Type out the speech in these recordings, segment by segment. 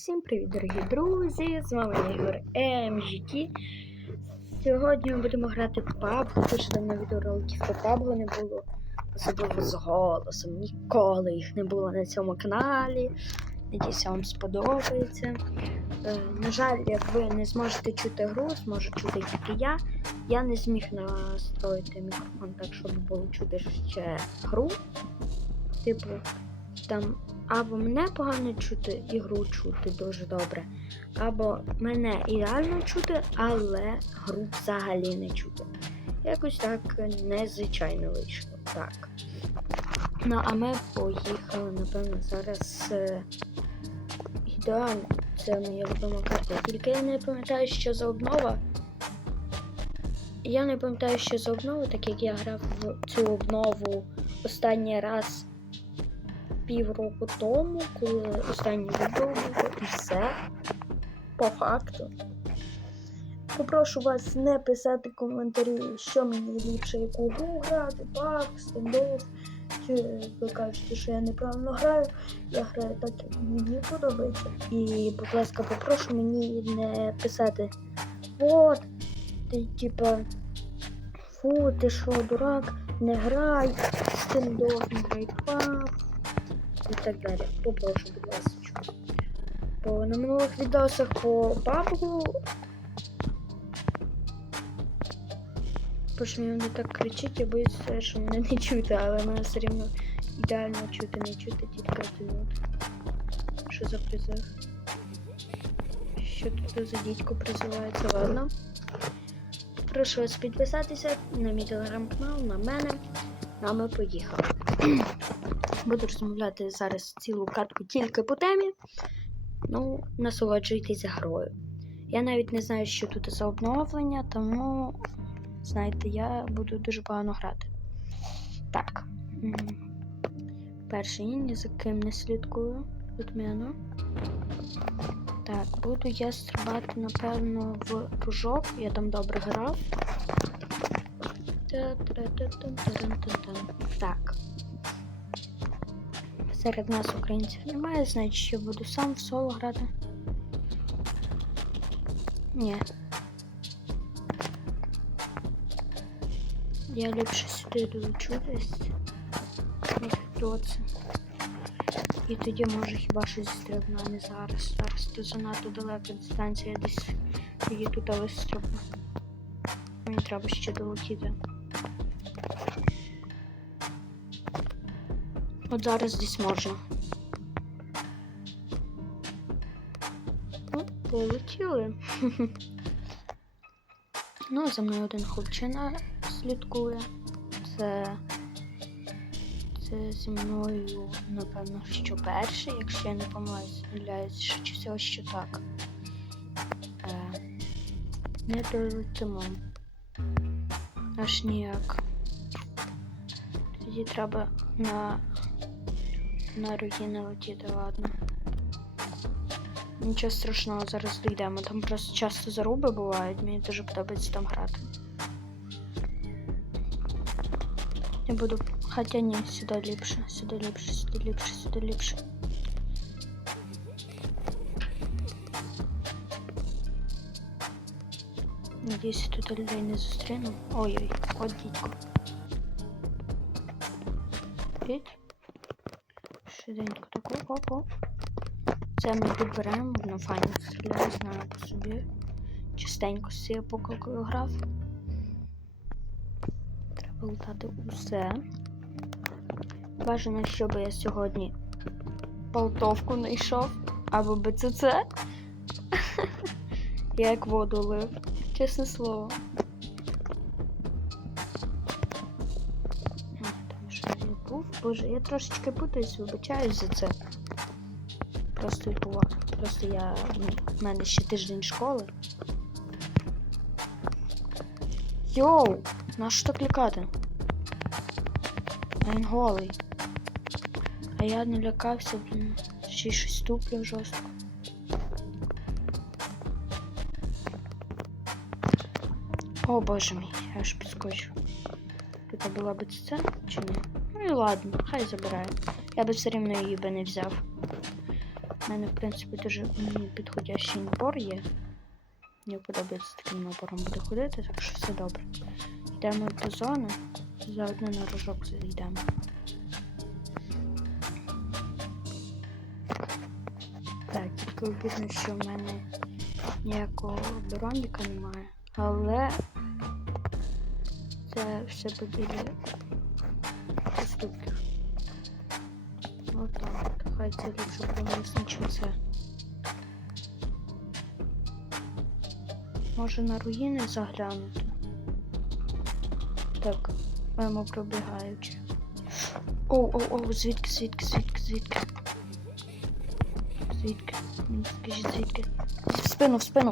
Всім привіт, дорогі друзі! З вами Ігор МЖТ. Сьогодні ми будемо грати в PUBG. Дуже давно відеороликів по PUBG не було. Особливо з голосом. Ніколи їх не було на цьому каналі. Надіюся, вам сподобається. Е, на жаль, як ви не зможете чути гру, зможу чути тільки я. Я не зміг настроїти мікрофон так, щоб було чути ще гру. Типу, там або мене погано чути, і гру чути дуже добре. Або мене ідеально чути, але гру взагалі не чути. Якось так незвичайно вийшло. Так. Ну, а ми поїхали, напевно, зараз е, ідеально. Це моя любима карта. Тільки я не пам'ятаю, що за обнова. Я не пам'ятаю, що за обнова, так як я грав в цю обнову останній раз півроку тому, коли останнє відео було і все. По факту. Попрошу вас не писати коментарі, що мені ліпше, яку гру грати, пак, стендов. Чи ви кажете, що я неправильно граю. Я граю так, як мені подобається. І, будь ласка, попрошу мені не писати от, ти типа, фу, ти що, дурак, не грай, стендов, не грай пак і так далі. Попрошу, будь ласка. Бо на минулих відосах по бабу. Бо що мені так кричить, я боюся, що мене не чути, але мене все рівно ідеально чути, не чути тільки тут. Що за призив? Що тут за дідько призивається? Ладно. Прошу вас підписатися на мій телеграм-канал, на мене. А ми поїхали. Буду розмовляти зараз цілу катку тільки по темі. Ну, насолоджуйтесь грою. Я навіть не знаю, що тут за обновлення, тому, знаєте, я буду дуже погано грати. Так. Перший ні за ким не слідкую. Відміну. Так, буду я стрибати, напевно, в ружок. Я там добре грав. Так. Серед нас українців немає, значить я буду сам в соло грати. Ні. Я ліпше сюди долечу десь. Це. І тоді може хіба щось стрибну, а не зараз. Зараз то занадто далека дистанція десь тоді тут вистрибну. Мені треба ще долетіти. От зараз десь можна. Ну, полетіли. ну, за мною один хлопчина слідкує. Це. Це зі мною, напевно, що перший, якщо я не помиляюсь, що всього, що так. Е, не долетимо. Аж ніяк. Тоді треба на на руїни летіти, ладно. Нічого страшного, зараз дійдемо. Там просто часто заруби бувають, мені дуже подобається там грати. Я буду. Хоча ні, сюди ліпше, сюди ліпше, сюди ліпше, сюди ліпше. Надіюсь, я тут людей не зустріну. Ой-ой, от дідько. Піть. Швиденько таку опу. Це ми підберемо, воно файно стріляє, знаю по собі. Частенько цією поколкою грав. Треба лутати усе. Бажано, щоб я сьогодні полтовку знайшов або БЦЦ. Як воду лив, чесне слово. Боже, я трошечки путаюсь, вибачаюсь за це. Просто. Просто я. в мене ще тиждень школи. Йоу! На що? А він голий. А я не лякався, блін. Ще й щось туплю жорстко. О боже мій, я аж підскочив. Тут була би це чи ні? Ну і ладно, хай забирає. Я би все рівно її би не взяв. У мене, в принципі, дуже підходящий набор є. Мені подобається таким набором буде ходити, так що все добре. Йдемо до зони, заодно на рожок зайдемо. Так, тільки обідно, що в мене ніякого броніка немає. Але це все буде біля поступків. Отак. от. Хай це ліпше прогресне, чим це. Може на руїни заглянути? Так, маємо пробігаючи. Оу, оу, оу, звідки, звідки, звідки, звідки? Звідки? Скажіть, звідки? В спину, в спину.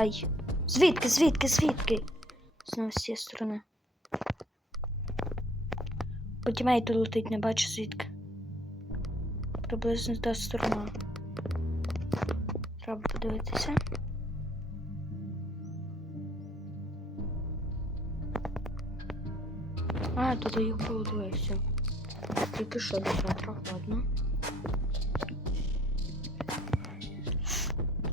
Ай. Звідки, звідки, звідки? Знову з цієї сторони. Потімейто летить, не бачу звідки. Приблизно та сторона. Треба подивитися. А, тут їх було двоє все. Тільки що до метра, ладно.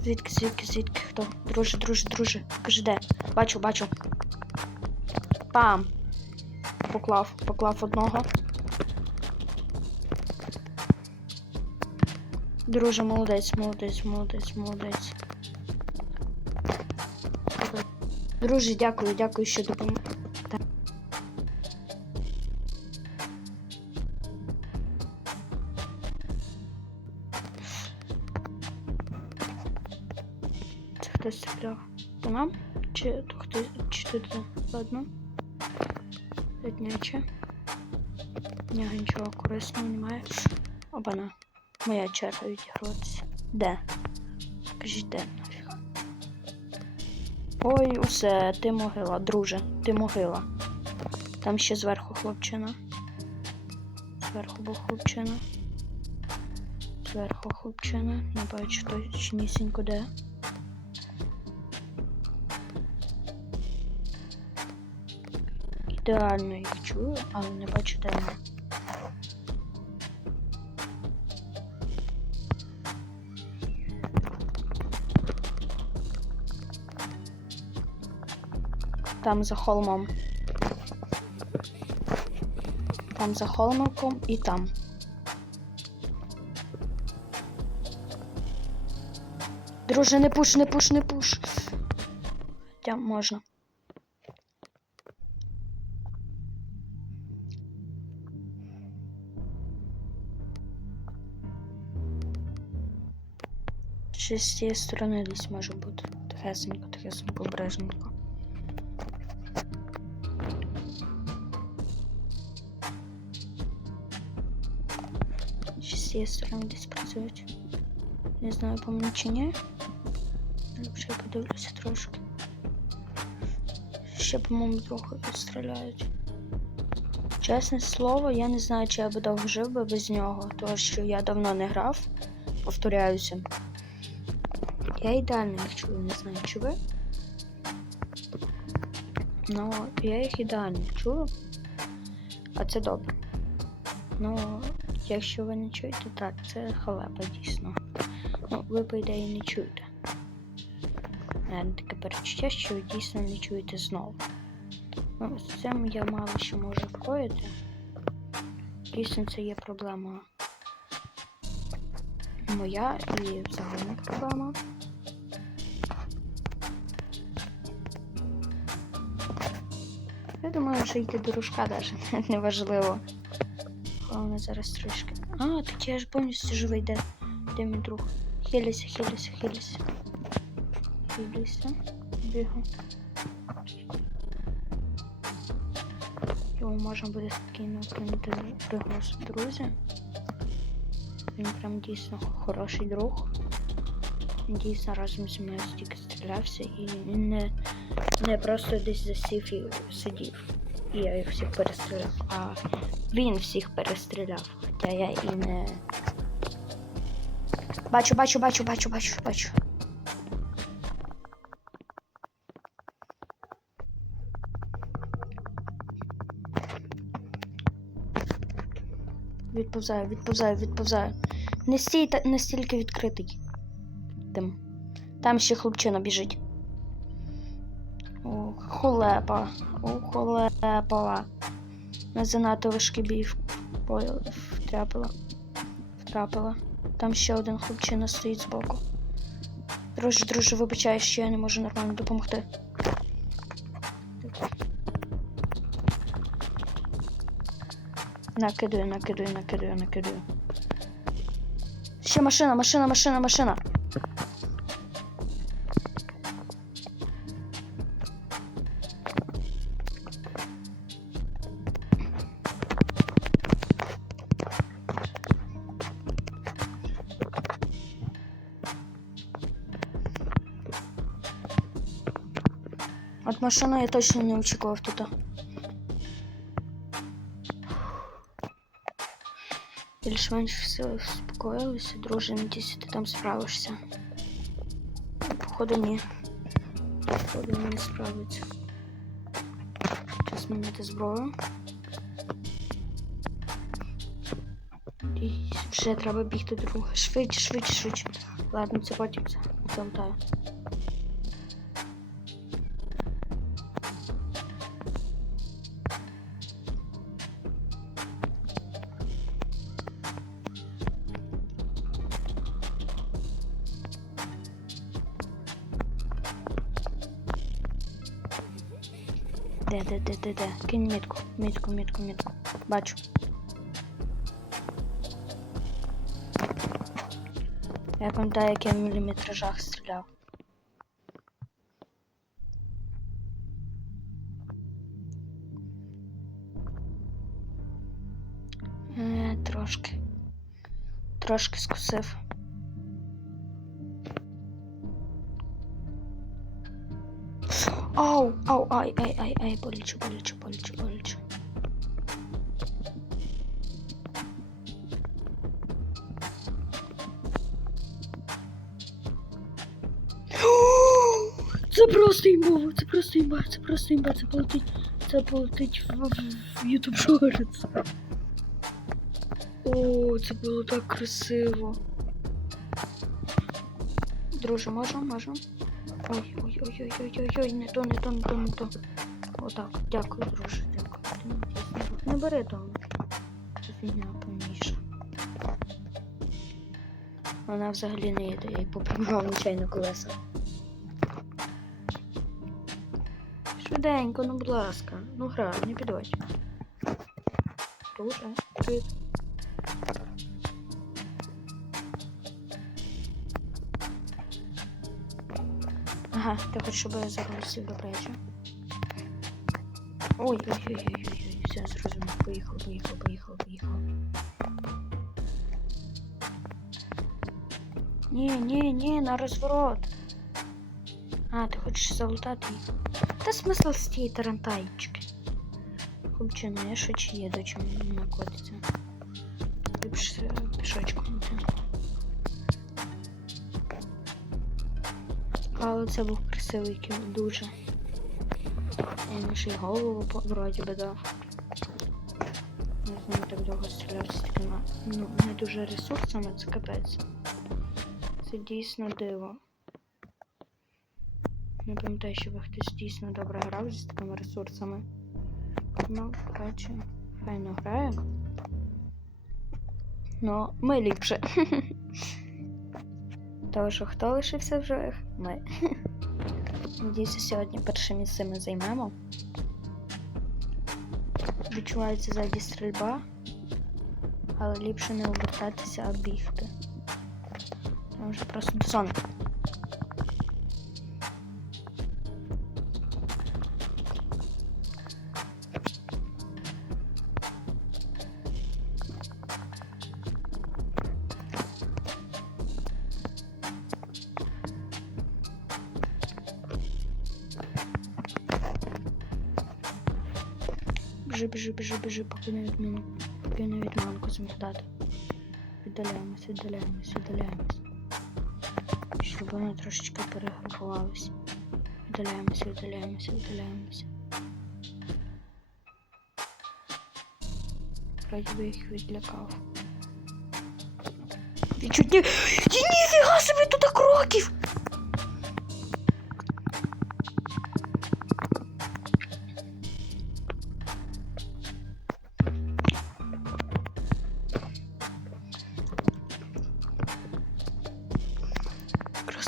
Звідки, звідки, звідки? Хто? Друже, друже, друже. Кажи де. Бачу, бачу. Пам. Поклав, поклав одного. Друже, молодець, молодець, молодець, молодець. Друже, дякую, дякую, що допомог. Тут ладно? Видняче. Нього нічого корисного немає. Обана. Моя черга відігруватися. Де? Кажіть, де нафіг. Ой, усе, ти могила, друже, ти могила. Там ще зверху хлопчина. Зверху був хлопчина. Зверху хлопчина. Не бачу точнісінько де. Ідеально їх чую, але не бачу де вони. Там за холмом. Там за холмиком і там. Друже, не пуш, не пуш, не пуш. Хоча можна. Ще з цієї сторони десь може бути. Тихесенько, тихесенько, обережненько. Ще з цієї сторони десь працюють. Не знаю, по мені чи ні. Вже подивлюся трошки. Ще, по-моєму, трохи стріляють. Чесне слово, я не знаю, чи я би довго жив би без нього, тому що я давно не грав. Повторяюся. Я ідеально їх чую, не знаю, чи ви. Ну, я їх ідеально чую. А це добре. Ну, якщо ви не чуєте, так, це халепа дійсно. Ну, ви, по ідеї, не чуєте. Мене таке перечуття, що ви дійсно не чуєте знову. Ну, з цим я мало що можу вкоїти. Дійсно, це є проблема моя і взагалі проблема. Я думаю, що йти до рушка навіть неважливо. Головне зараз трішки. А, так я ж повністю живий, де, де мій друг. Хилися, хилися, хилися. Хилися. Бігу. Його можна буде спокійно кинути пригроз друзі. Він прям дійсно хороший друг. Він дійсно разом зі мною стільки стрілявся і він не, не просто десь засів і сидів. І я їх всіх перестріляв. А він всіх перестріляв. Хоча я і не. Бачу, бачу, бачу, бачу, бачу, бачу. відповзаю, відповзаю, відповзаю. Не стій та- настільки відкритий. Там ще хлопчина біжить. Холепа. О, холепа. Не занадто важкий бій втрапила. Втрапила. Там ще один хлопчина стоїть збоку. Друже, друже, вибачаю, що я не можу нормально допомогти. Накидаю, накидаю, накидаю, накидаю. Ще машина, машина, машина, машина. Машину я точно не очікував тут. Більш-менш все успокоїлося, друже, надіюсь, ти там справишся. Походу, ні. Походу, не справиться. Час змінити зброю. І вже треба бігти друга. Швидше, швидше, швидше. Ладно, це потім це залутаю. Кинь мітку, мітку, мітку, мітку. Бачу. Я пам'ятаю, як я в міліметражах стріляв. Е, трошки. Трошки скусив. Ау, ау, ай, ай, ай, ай, боляче, боляче, боляче, боляче. Це просто імбово, це просто імба, це просто імба, це полетить, це полетить в, в, YouTube Shorts. О, це було так красиво. Друже, можемо, можемо. Ой, ой, ой, ой, ой, ой, ой, не то, не то, не то, не то. Отак, дякую, друже, дякую. Не бери того. Це фігня повніша. Вона взагалі не їде, я їй попрямував нечайно колеса. Швиденько, ну будь ласка. Ну грай, не підводь. Дуже. Привіт. Ага, ти хочеш, щоб я загрузив до плеча. Ой, ой, ой, ой, ой, ой, все зрозумів. Поїхав, поїхав, поїхав, поїхав. Ні, ні, ні, на розворот. А, ти хочеш залутати їх. Та смисл з тієї тарантайчики. Хлопчина, я швидше їду, чим накотиться. Ліпше пішочком. Але це був кіл, дуже. Я ще й голову вроді би дав. Не так довго стріляв з такими ну, не дуже ресурсами, це капець. Це дійсно диво. Не пам'ятаю, щоб хтось дійсно добре грав з такими ресурсами. Ну, коротше, файно грає. Ну, ми ліпше. Того, що хто лишився в живих? Ми. Надіюся, сьогодні перше місце ми займемо. Відчувається ззаді стрільба, але ліпше не обертатися, а бігти. Ми вже просто до зони. Біжи, біжи, біжи, біжи, поки не відміну. Поки не відманку зміг дати. Віддаляємось, віддаляємось, віддаляємось. Щоб вони трошечки перегрупувалися. Віддаляємося, віддаляємося, віддаляємося. Вроді би їх відлякав. І чуть не... Ті ніфіга собі тут кроків!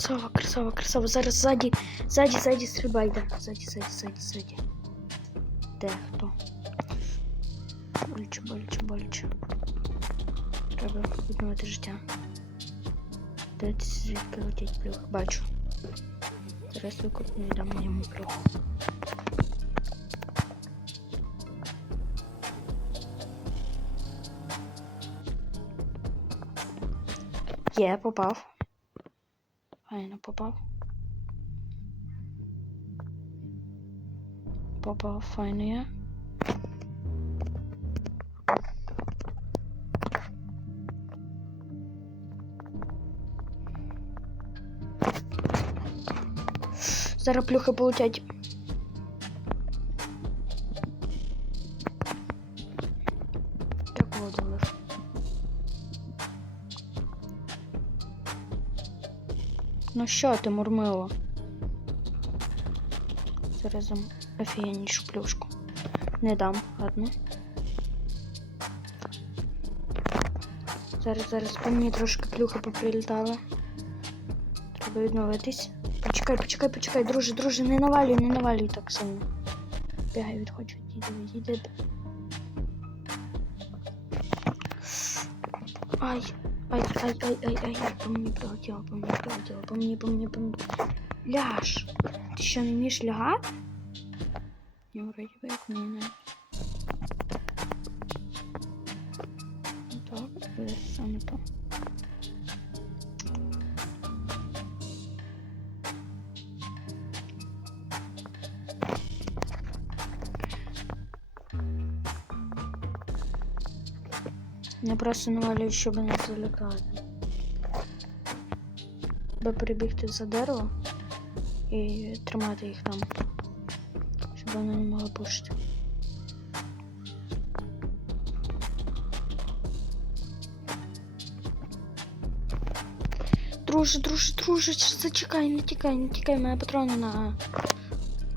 Красава, красава, красава. Зараз ззаді, ззаді, ззаді стрибай, да. Ззаді, ззаді, ззаді, ззаді. Де хто? Боляче, боляче, боляче. Треба відновити життя. Де ти звідки летять плюх? Бачу. Зараз викупну і дам йому плюх. Є, попав. Файно попав. Попав, файно я. Зараз плюхи полетять. Що ти, мурмило? Зараз дам офігеннішу плюшку. Не дам, ладно. Зараз, зараз по мені трошки плюхи поприлітали. Треба відновитись. Почекай, почекай, почекай, друже, друже, не навалюй, не навалюй так сильно. Бігай, відходь, відійди, відійди. Ай, ай, ай, ай, ай, ай, ай, по мне прилетіло, по мне прилетіло, по мне, по мне, по мне. Ляж. Ты що, не умеешь лягать? Я вроде бы, як не не. Так, это самое то. Просто навалюю, щоб не залякати. Треба перебігти за дерево і тримати їх там, щоб вони не могли пушити. Друже, друже, друже, зачекай, не тікай, не тікай, мене патрони на,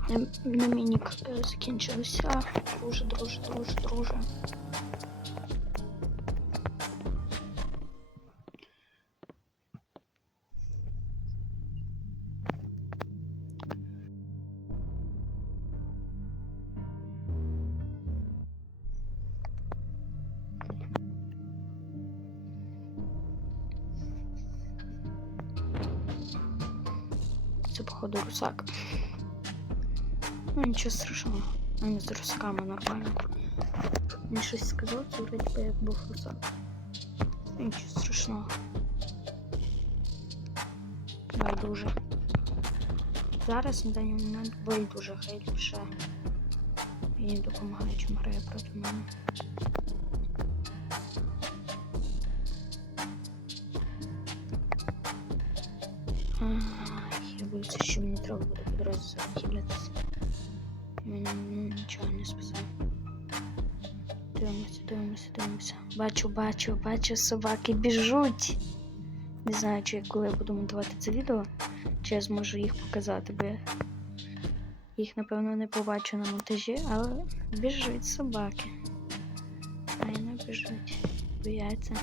на, на мінік е, закінчилися. Друже, друже, друже, друже. Походу русак. Ну нічого страшного. Вони з русаками нормально. Він щось сказав, це вроді би як був русак. Нічого страшного. Байдуже. Зараз на даний момент байдуже, хай ліпше. І допомагає, чим грає проти мене. Що буде. Мені нічого не спасає. Дивимося, дивимося, дивимося. Бачу, бачу, бачу, собаки біжуть. Не знаю, чи коли я буду монтувати це відео, чи я зможу їх показати, бо я їх, напевно, не побачу на монтажі, але біжуть собаки. Айно біжуть. Бояться.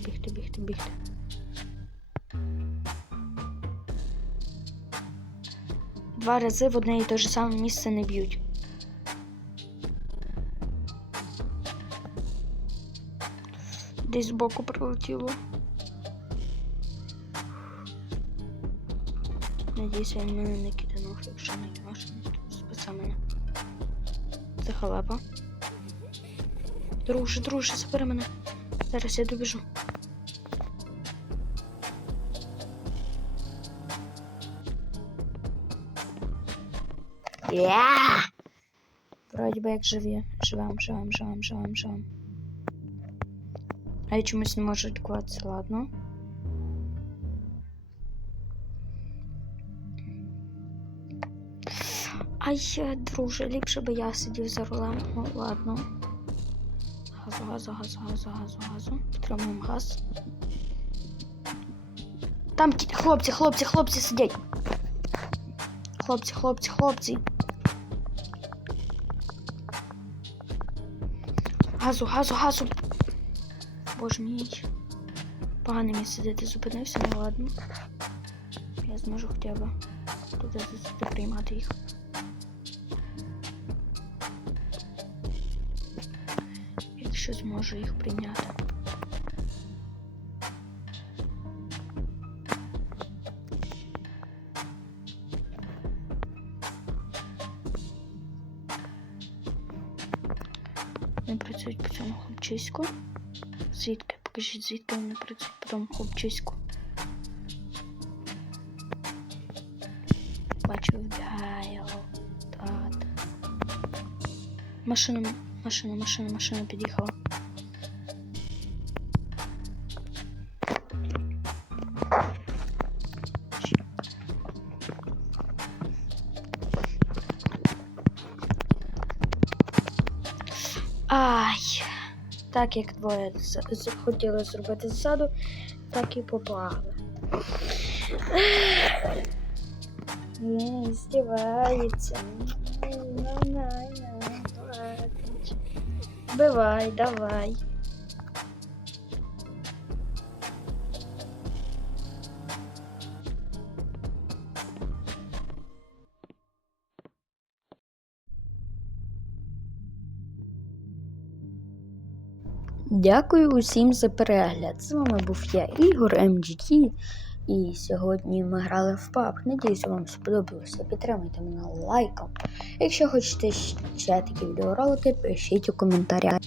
Бігти, бігти, бігти. Два рази в одне і те ж саме місце не б'ють. Десь збоку прилетіло. Надіюся, він мене не киданув, якщо не машину, то мене. Це халепа. Друже, друже, забери мене. Зараз я добіжу. Я! Вроді би як живі. Живем, живем, живем, живем, живем. А я чомусь не можу лікуватися, ладно. Ай, друже, ліпше би я сидів за рулем. Ну, ладно. Газу, газу, газу, газу, газу, газу. Підтримуємо газ. Там хлопці, хлопці, хлопці сидять. Хлопці, хлопці, хлопці. Газу, газу, газу. Боже мій. Погане місце, де ти зупинився, ну ладно. Я зможу хоча б туди приймати їх. Якщо зможу їх прийняти. працюють по цьому хлопчиську. Звідки? Покажіть, звідки вони працюють по тому хлопчиську. Бачу, вбігає його. Так. Машина, машина, машина, машина під'їхала. Так як двоє хотіли зробити ззаду, так і попали. Не здівається. Бивай, давай. Дякую усім за перегляд. З вами був я, Ігор МГТ. І сьогодні ми грали в паб. Надіюсь, вам сподобалося. Підтримуйте мене лайком. Якщо хочете ще такі відеоролики, пишіть у коментарях.